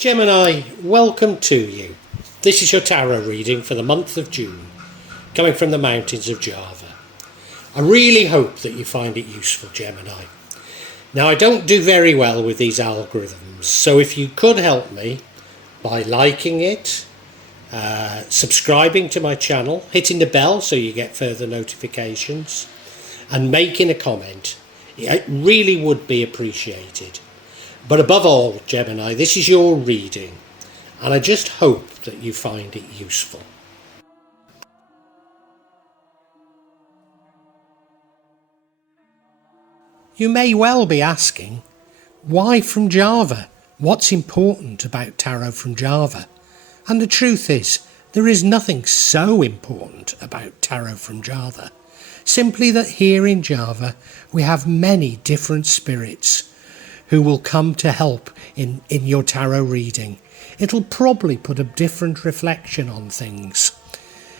Gemini, welcome to you. This is your tarot reading for the month of June, coming from the mountains of Java. I really hope that you find it useful, Gemini. Now, I don't do very well with these algorithms, so if you could help me by liking it, subscribing to my channel, hitting the bell so you get further notifications, and making a comment, it really would be appreciated. But above all, Gemini, this is your reading, and I just hope that you find it useful. You may well be asking, why from Java? What's important about tarot from Java? And the truth is, there is nothing so important about tarot from Java. Simply that here in Java, we have many different spirits who will come to help in your tarot reading. It'll probably put a different reflection on things.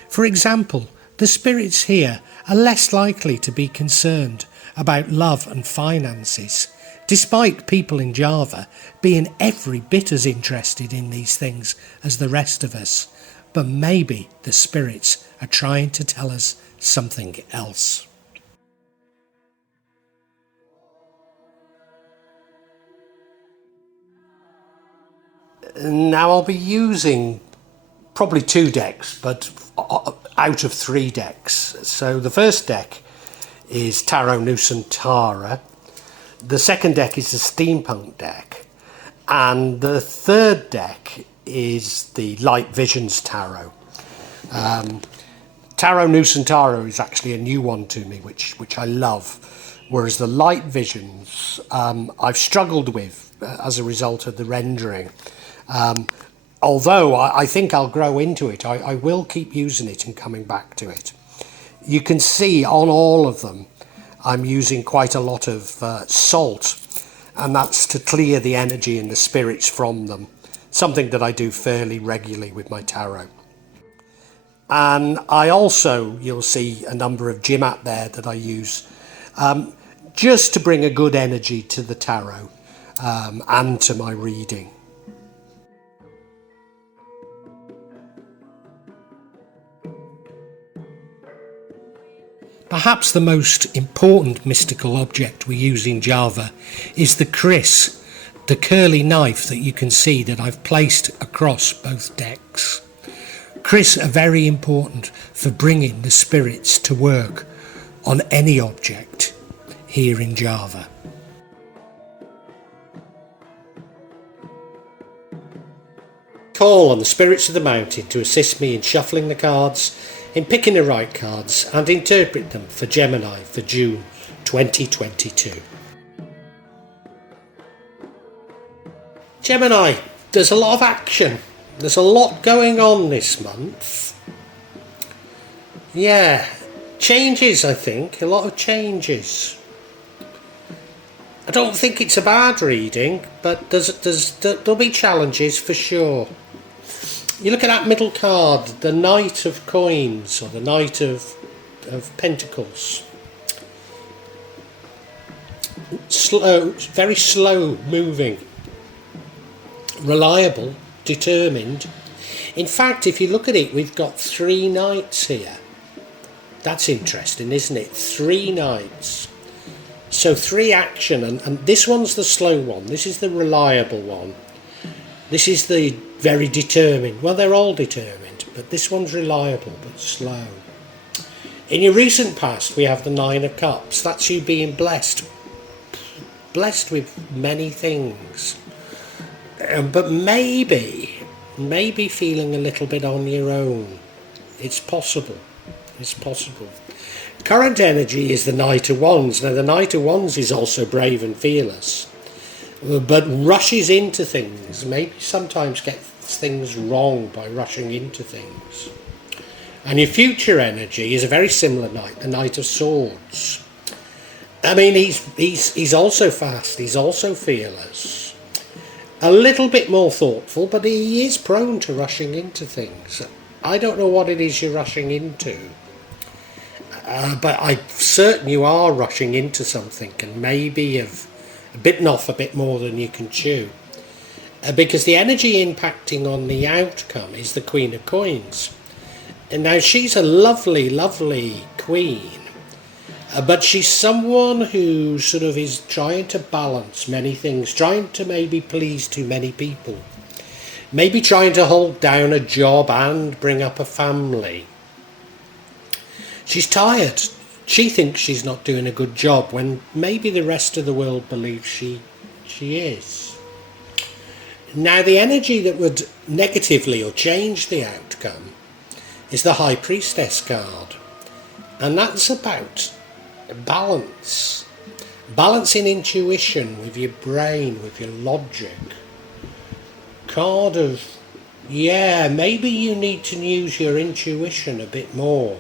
For example, the spirits here are less likely to be concerned about love and finances, despite people in Java being every bit as interested in these things as the rest of us. But maybe the spirits are trying to tell us something else. Now I'll be using probably 2 decks, but out of 3 decks. So the first deck is Tarot Nusantara, the second deck is the Steampunk deck, and the third deck is the Light Visions Tarot. Tarot Nusantara is actually a new one to me, which I love, whereas the Light Visions I've struggled with as a result of the rendering. Although I think I'll grow into it, I will keep using it and coming back to it. You can see on all of them I'm using quite a lot of salt, and that's to clear the energy and the spirits from them, something that I do fairly regularly with my tarot. And I also, you'll see a number of Jimat there that I use just to bring a good energy to the tarot and to my reading. Perhaps the most important mystical object we use in Java is the kris, the curly knife that you can see that I've placed across both decks. Kris are very important for bringing the spirits to work on any object here in Java. Call on the spirits of the mountain to assist me in shuffling the cards, in picking the right cards, and interpret them for Gemini for June 2022. Gemini, there's a lot of action. There's a lot going on this month. Yeah, changes, I think. A lot of changes. I don't think it's a bad reading, but there'll be challenges for sure. You look at that middle card, the Knight of Coins, or the Knight of Pentacles. Slow, very slow moving, reliable, determined. In fact, if you look at it, we've got 3 knights here. That's interesting, isn't it? 3 knights. So 3 action, and this one's the slow one. This is the reliable one. This is the very determined. Well, they're all determined, but this one's reliable but slow. In your recent past, we have the 9 of Cups. That's you being blessed. Blessed with many things. But maybe feeling a little bit on your own. It's possible. It's possible. Current energy is the Knight of Wands. Now, the Knight of Wands is also brave and fearless, but rushes into things, maybe sometimes gets things wrong by rushing into things. And your future energy is a very similar knight, the Knight of Swords. I mean, he's also fast, he's also fearless, a little bit more thoughtful, but he is prone to rushing into things. I don't know what it is you're rushing into, but I'm certain you are rushing into something, and maybe have bitten off a bit more than you can chew. because the energy impacting on the outcome is the Queen of Coins. And now she's a lovely, lovely queen, but she's someone who sort of is trying to balance many things, trying to maybe please too many people, maybe trying to hold down a job and bring up a family. She's tired. She thinks she's not doing a good job when maybe the rest of the world believes she is. Now the energy that would negatively or change the outcome is the High Priestess card, and that's about balance, balancing intuition with your brain, with your logic. Card of, yeah, maybe you need to use your intuition a bit more,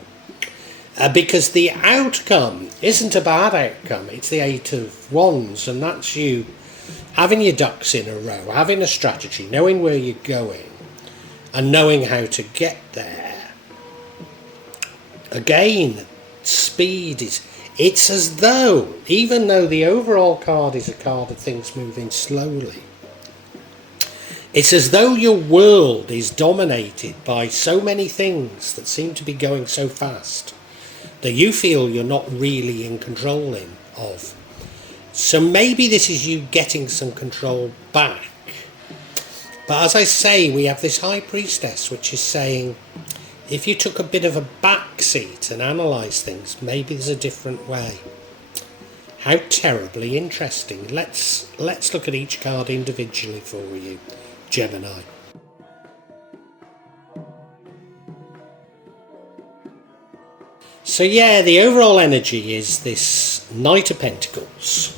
because the outcome isn't a bad outcome. It's the Eight of Wands, and that's you having your ducks in a row, having a strategy, knowing where you're going and knowing how to get there. Again, speed is, it's as though, even though the overall card is a card of things moving slowly, it's as though your world is dominated by so many things that seem to be going so fast that you feel you're not really in control of. So maybe this is you getting some control back. But as I say, we have this High Priestess, which is saying, if you took a bit of a back seat and analysed things, maybe there's a different way. How terribly interesting. Let's look at each card individually for you, Gemini. So yeah, the overall energy is this Knight of Pentacles.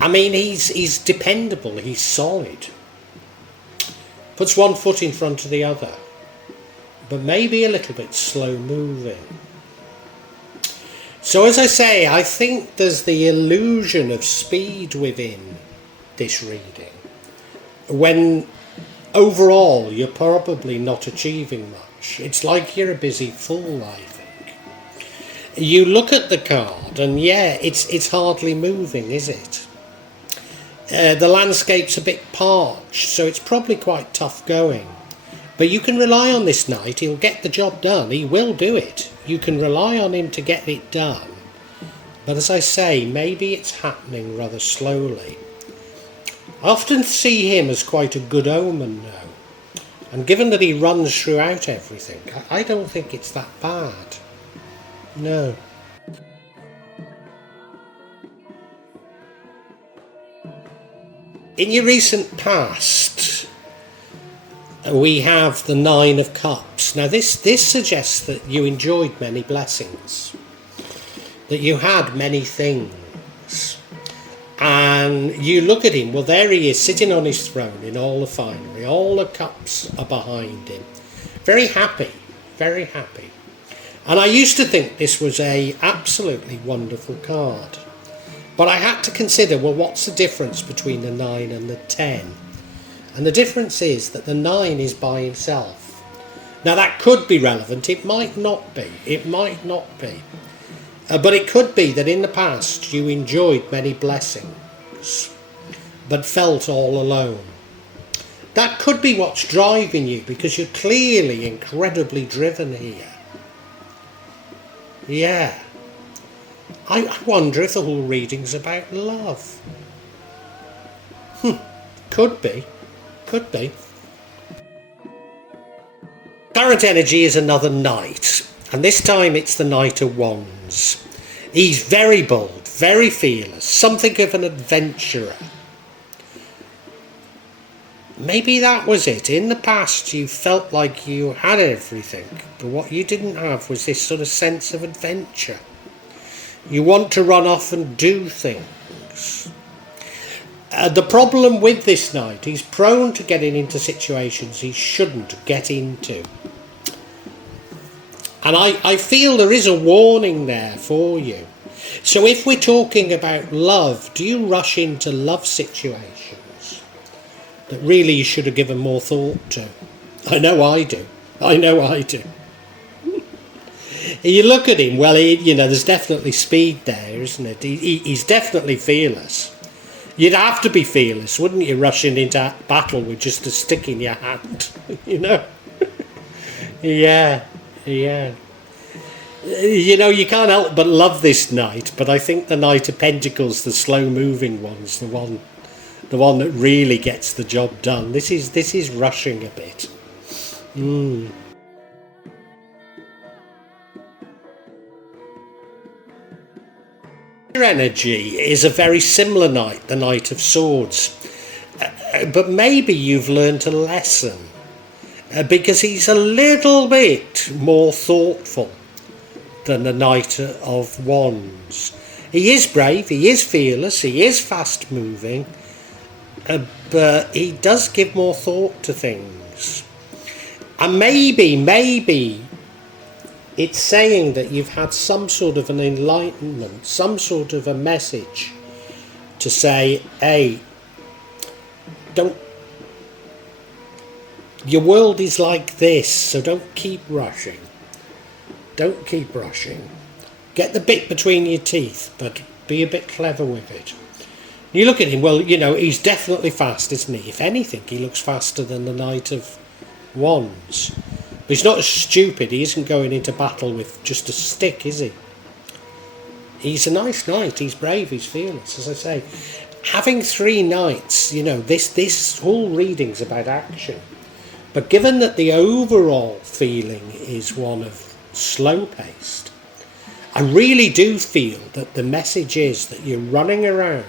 I mean, he's dependable, he's solid. Puts one foot in front of the other, but maybe a little bit slow moving. So as I say, I think there's the illusion of speed within this reading, when overall you're probably not achieving much. It's like you're a busy fool, I think. You look at the card and yeah, it's hardly moving, is it? The landscape's a bit parched, so it's probably quite tough going. But you can rely on this knight, he'll get the job done, he will do it. You can rely on him to get it done. But as I say, maybe it's happening rather slowly. I often see him as quite a good omen now. And given that he runs throughout everything, I don't think it's that bad. No. In your recent past, we have the Nine of Cups. Now this suggests that you enjoyed many blessings, that you had many things, and you look at him, well there he is sitting on his throne in all the finery, all the cups are behind him, very happy, very happy. And I used to think this was a absolutely wonderful card, but I had to consider, well, what's the difference between the 9 and the 10? And the difference is that the 9 is by himself. Now that could be relevant, it might not be, but it could be that in the past you enjoyed many blessings, but felt all alone. That could be what's driving you, because you're clearly incredibly driven here. Yeah. I wonder if the whole reading's about love. Could be. Could be. Current energy is another knight, and this time it's the Knight of Wands. He's very bold, very fearless, something of an adventurer. Maybe that was it. In the past you felt like you had everything, but what you didn't have was this sort of sense of adventure. You want to run off and do things. The problem with this knight, he's prone to getting into situations he shouldn't get into. And I feel there is a warning there for you. So if we're talking about love, do you rush into love situations that really you should have given more thought to? I know I do. You look at him, well, there's definitely speed there, isn't it? He's definitely fearless. You'd have to be fearless, wouldn't you, rushing into battle with just a stick in your hand, you know? Yeah, yeah. You know, you can't help but love this knight, but I think the Knight of Pentacles, the slow-moving one's the one that really gets the job done. This is rushing a bit. Your energy is a very similar knight, the Knight of Swords, but maybe you've learned a lesson because he's a little bit more thoughtful than the Knight of Wands. He is brave, he is fearless, he is fast moving, but he does give more thought to things. And maybe it's saying that you've had some sort of an enlightenment, some sort of a message to say, hey, your world is like this, so don't keep rushing. Don't keep rushing. Get the bit between your teeth, but be a bit clever with it. You look at him, well, you know, he's definitely fast, isn't he? If anything, he looks faster than the Knight of Wands. But he's not stupid. He isn't going into battle with just a stick, is he? He's a nice knight. He's brave. He's fearless, as I say. Having 3 knights, you know, this whole reading's about action. But given that the overall feeling is one of slow-paced, I really do feel that the message is that you're running around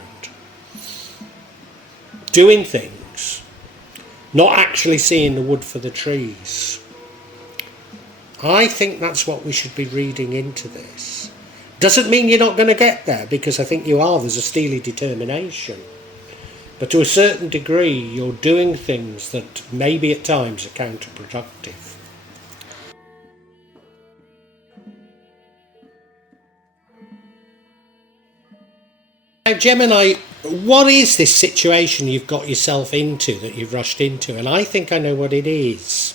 doing things, not actually seeing the wood for the trees. I think that's what we should be reading into this. Doesn't mean you're not going to get there, because I think you are. There's a steely determination. But to a certain degree, you're doing things that maybe at times are counterproductive. Now, Gemini, what is this situation you've got yourself into, that you've rushed into? And I think I know what it is.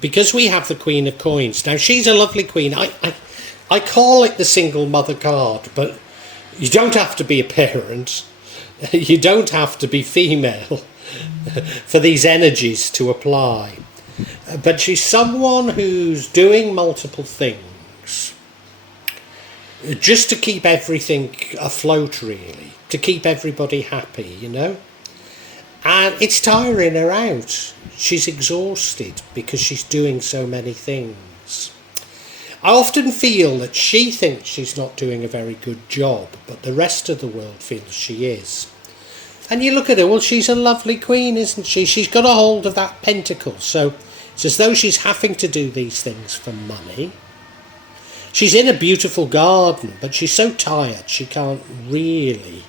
Because we have the Queen of Coins. Now, she's a lovely queen. I call it the single mother card, but you don't have to be a parent. You don't have to be female for these energies to apply. But she's someone who's doing multiple things just to keep everything afloat, really, to keep everybody happy, you know. And it's tiring her out. She's exhausted because she's doing so many things. I often feel that she thinks she's not doing a very good job, but the rest of the world feels she is. And you look at her, well, she's a lovely queen, isn't she? She's got a hold of that pentacle, so it's as though she's having to do these things for money. She's in a beautiful garden, but she's so tired she can't really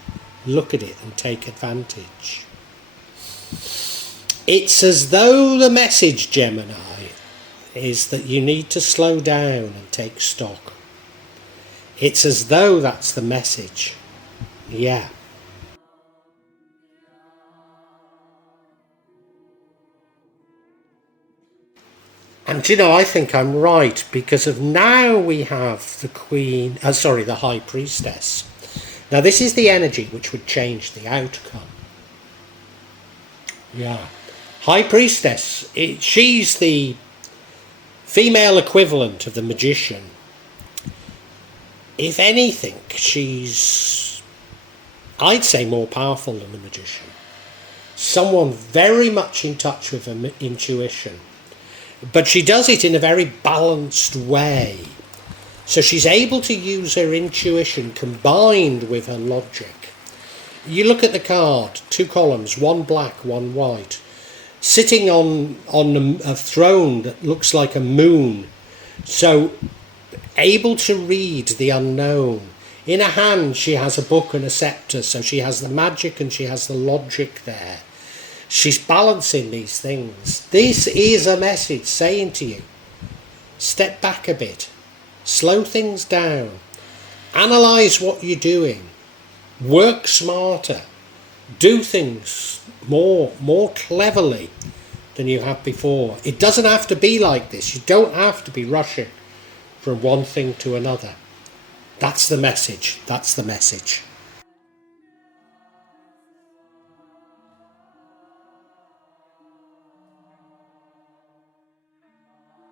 look at it and take advantage. It's as though the message, Gemini, is that you need to slow down and take stock. It's as though that's the message. Yeah. And you know, I think I'm right, because of now we have the the High Priestess. Now this is the energy which would change the outcome. Yeah. High Priestess, she's the female equivalent of the Magician. If anything, she's, I'd say, more powerful than the Magician. Someone very much in touch with her intuition. But she does it in a very balanced way. So she's able to use her intuition combined with her logic. You look at the card, 2 columns, 1 black, 1 white, sitting on a throne that looks like a moon. So able to read the unknown. In her hand she has a book and a scepter, so she has the magic and she has the logic there. She's balancing these things. This is a message saying to you, step back a bit, slow things down, analyse what you're doing, work smarter, do things more cleverly than you have before. It doesn't have to be like this. You don't have to be rushing from one thing to another. That's the message. That's the message.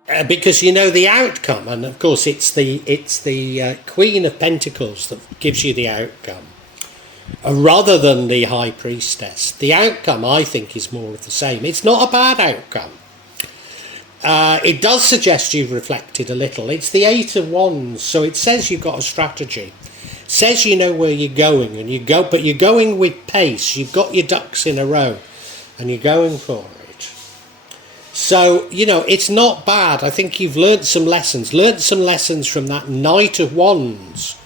Because you know the outcome, and of course it's the Queen of Pentacles that gives you the outcome, rather than the High Priestess. The outcome, I think, is more of the same. It's not a bad outcome. It does suggest you've reflected a little. It's the Eight of Wands, so it says you've got a strategy. It says you know where you're going, and but you're going with pace. You've got your ducks in a row, and you're going for it. So, you know, it's not bad. I think you've learnt some lessons. Learnt some lessons from that Knight of Wands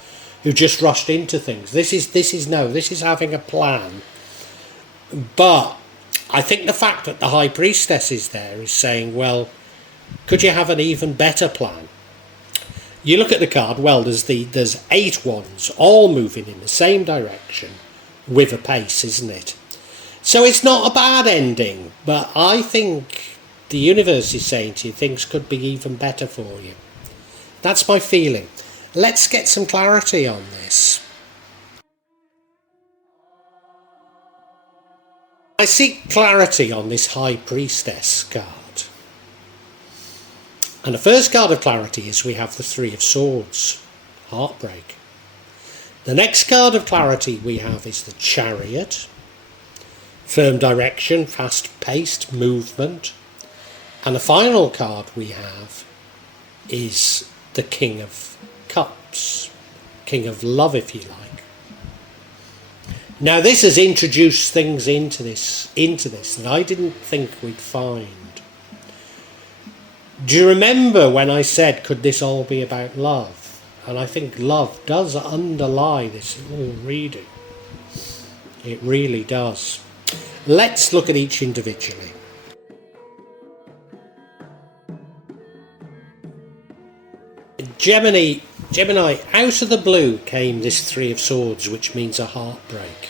who just rushed into things. This is having a plan. But I think the fact that the High Priestess is there is saying, well, could you have an even better plan? You look at the card, well, there's 8 wands all moving in the same direction with a pace, isn't it? So it's not a bad ending, but I think the universe is saying to you things could be even better for you. That's my feeling. Let's get some clarity on this. I seek clarity on this High Priestess card. And the first card of clarity is we have the Three of Swords, heartbreak. The next card of clarity we have is the Chariot, firm direction, fast-paced movement. And the final card we have is the King of Cups, King of Love, if you like. Now this has introduced things into this that I didn't think we'd find. Do you remember when I said, could this all be about love? And I think love does underlie this whole reading. It really does. Let's look at each individually. Gemini, out of the blue came this Three of Swords, which means a heartbreak.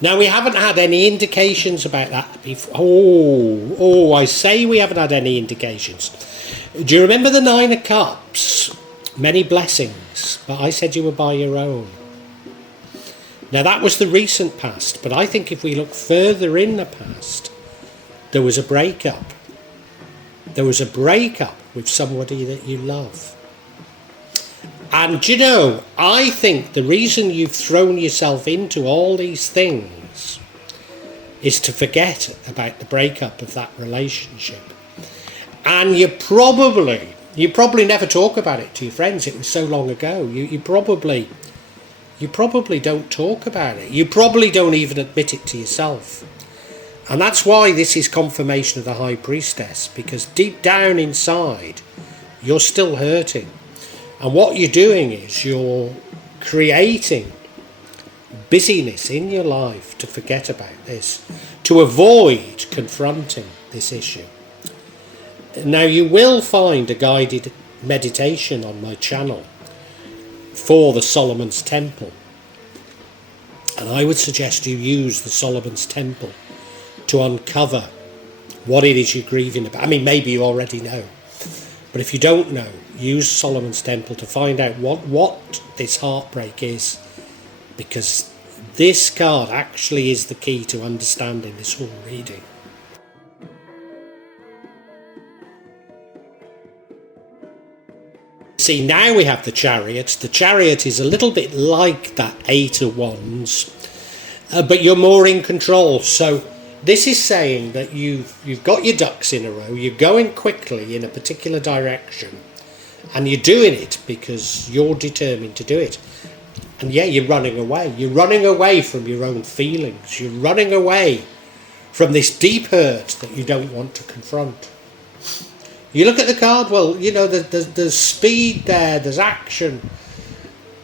Now, we haven't had any indications about that before. I say we haven't had any indications. Do you remember the Nine of Cups? Many blessings, but I said you were by your own. Now, that was the recent past, but I think if we look further in the past, there was a breakup. There was a breakup with somebody that you love. And you know, I think the reason you've thrown yourself into all these things is to forget about the breakup of that relationship. And you probably never talk about it to your friends. It was so long ago. You probably don't talk about it. You probably don't even admit it to yourself. And that's why this is confirmation of the High Priestess, because deep down inside, you're still hurting. And what you're doing is you're creating busyness in your life to forget about this, to avoid confronting this issue. Now, you will find a guided meditation on my channel for the Solomon's Temple. And I would suggest you use the Solomon's Temple to uncover what it is you're grieving about. I mean, maybe you already know. But if you don't know, use Solomon's Temple to find out what this heartbreak is. Because this card actually is the key to understanding this whole reading. See, now we have the Chariot. The Chariot is a little bit like that Eight of Wands, but you're more in control. So this is saying that you've got your ducks in a row, you're going quickly in a particular direction, and you're doing it because you're determined to do it. And yeah, you're running away. You're running away from your own feelings. You're running away from this deep hurt that you don't want to confront. You look at the card, well, you know, there's speed there, there's action.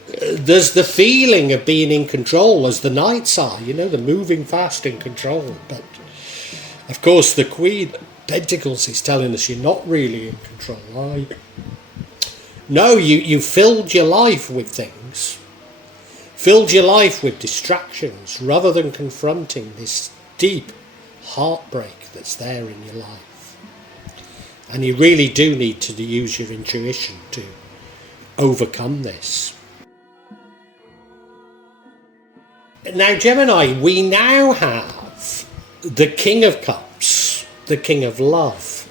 There's the feeling of being in control, as the knights are, you know, they're moving fast in control. But, of course, the Queen of Pentacles is telling us you're not really in control, are you? No, you filled your life with things. Filled your life with distractions, rather than confronting this deep heartbreak that's there in your life. And you really do need to use your intuition to overcome this. Now, Gemini, we now have the King of Cups the King of Love.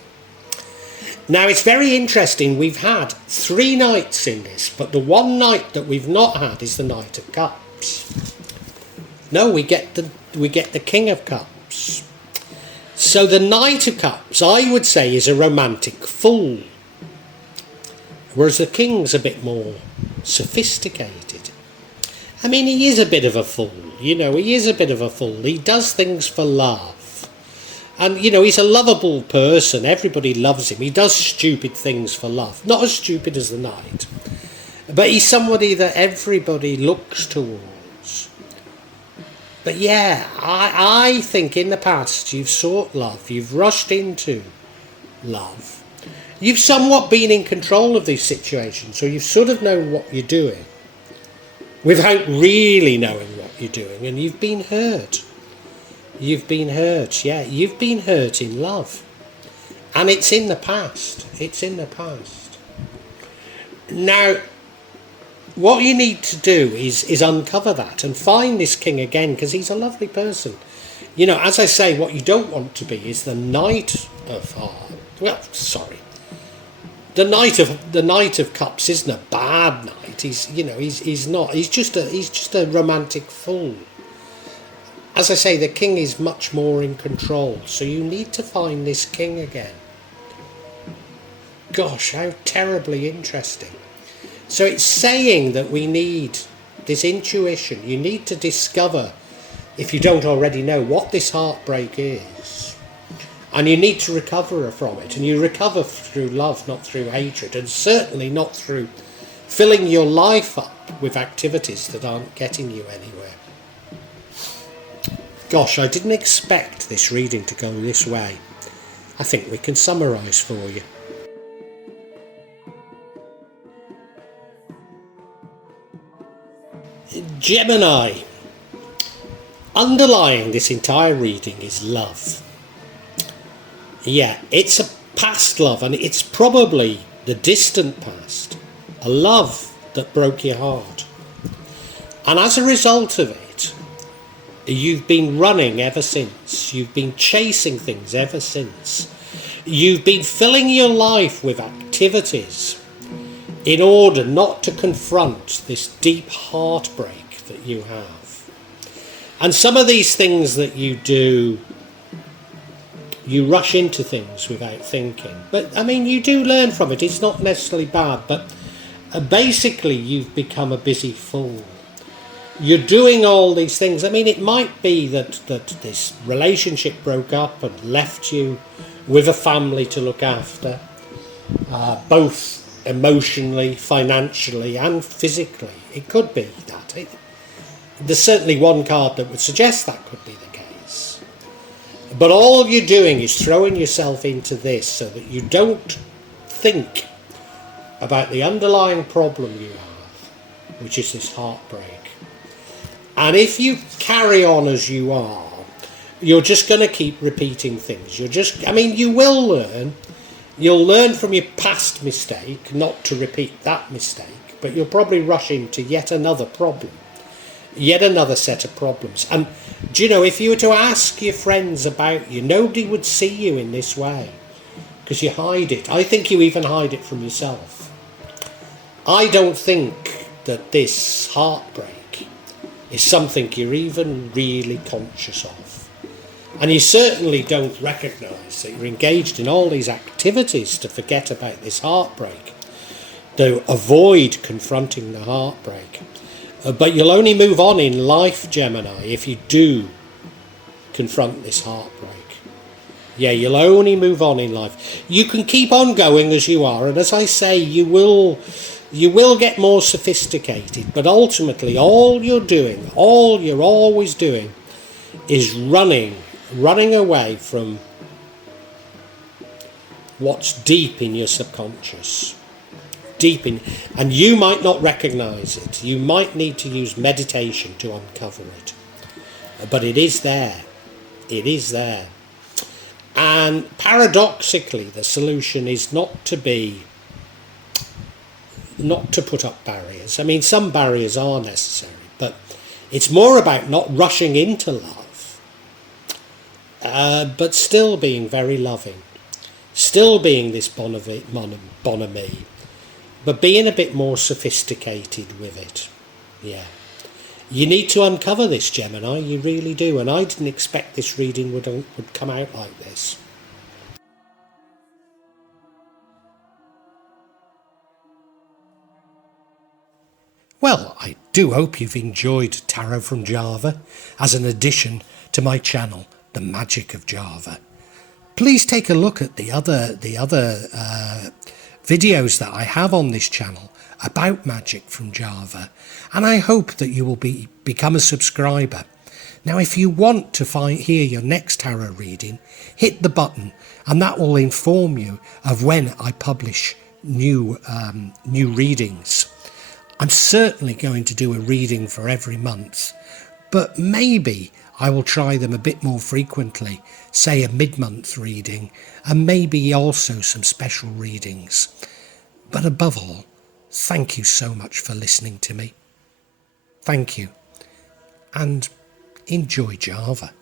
Now it's very interesting, we've had 3 knights in this, but the one knight that we've not had is the Knight of Cups. No, we get the King of Cups. So the Knight of Cups, I would say, is a romantic fool, whereas the King's a bit more sophisticated. I mean, he is a bit of a fool, you know, he is a bit of a fool. He does things for love. And, you know, he's a lovable person. Everybody loves him. He does stupid things for love. Not as stupid as the Knight. But he's somebody that everybody looks towards. But yeah, I think in the past you've sought love. You've rushed into love. You've somewhat been in control of these situations. So you sort of know what you're doing, without really knowing what you're doing. And you've been hurt. You've been hurt, yeah. You've been hurt in love. And it's in the past. It's in the past. Now, what you need to do is uncover that and find this king again, because he's a lovely person. You know, as I say, what you don't want to be is the Knight of the Knight of Cups isn't a bad knight. He's not. He's just a romantic fool. As I say, the king is much more in control, so you need to find this king again. Gosh, how terribly interesting. So it's saying that we need this intuition. You need to discover, if you don't already know, what this heartbreak is. And you need to recover from it. And you recover through love, not through hatred. And certainly not through filling your life up with activities that aren't getting you anywhere. Gosh, I didn't expect this reading to go this way. I think we can summarise for you. Gemini. Underlying this entire reading is love. Yeah, it's a past love, and it's probably the distant past. A love that broke your heart. And as a result of it, you've been running ever since. You've been chasing things ever since. You've been filling your life with activities in order not to confront this deep heartbreak that you have. And some of these things that you do, you rush into things without thinking. But, I mean, you do learn from it. It's not necessarily bad, but basically you've become a busy fool. You're doing all these things. I mean, it might be that this relationship broke up and left you with a family to look after, both emotionally, financially and physically. It could be that. There's certainly one card that would suggest that could be the case. But all you're doing is throwing yourself into this so that you don't think about the underlying problem you have, which is this heartbreak. And if you carry on as you are, you're just going to keep repeating things. You will learn. You'll learn from your past mistake not to repeat that mistake, but you'll probably rush into yet another problem, yet another set of problems. And do you know, if you were to ask your friends about you, nobody would see you in this way, because you hide it. I think you even hide it from yourself. I don't think that this heartbreak is something you're even really conscious of. And you certainly don't recognise that you're engaged in all these activities to forget about this heartbreak, to avoid confronting the heartbreak. But you'll only move on in life, Gemini, if you do confront this heartbreak. Yeah, you'll only move on in life. You can keep on going as you are, and as I say, you will get more sophisticated, but ultimately all you're always doing is running away from what's deep in your subconscious. And you might not recognise it. You might need to use meditation to uncover it. But it is there. It is there. And paradoxically, the solution is not to put up barriers. I mean, some barriers are necessary, but it's more about not rushing into love but still being very loving, still being this bonhomie, but being a bit more sophisticated with it. Yeah. You need to uncover this, Gemini, you really do, and I didn't expect this reading would come out like this. Well, I do hope you've enjoyed Tarot from Java as an addition to my channel, The Magic of Java. Please take a look at the other videos that I have on this channel about magic from Java, and I hope that you will become a subscriber. Now, if you want to hear your next tarot reading, hit the button, and that will inform you of when I publish new readings. I'm certainly going to do a reading for every month, but maybe I will try them a bit more frequently, say a mid-month reading, and maybe also some special readings. But above all, thank you so much for listening to me. Thank you, and enjoy Java.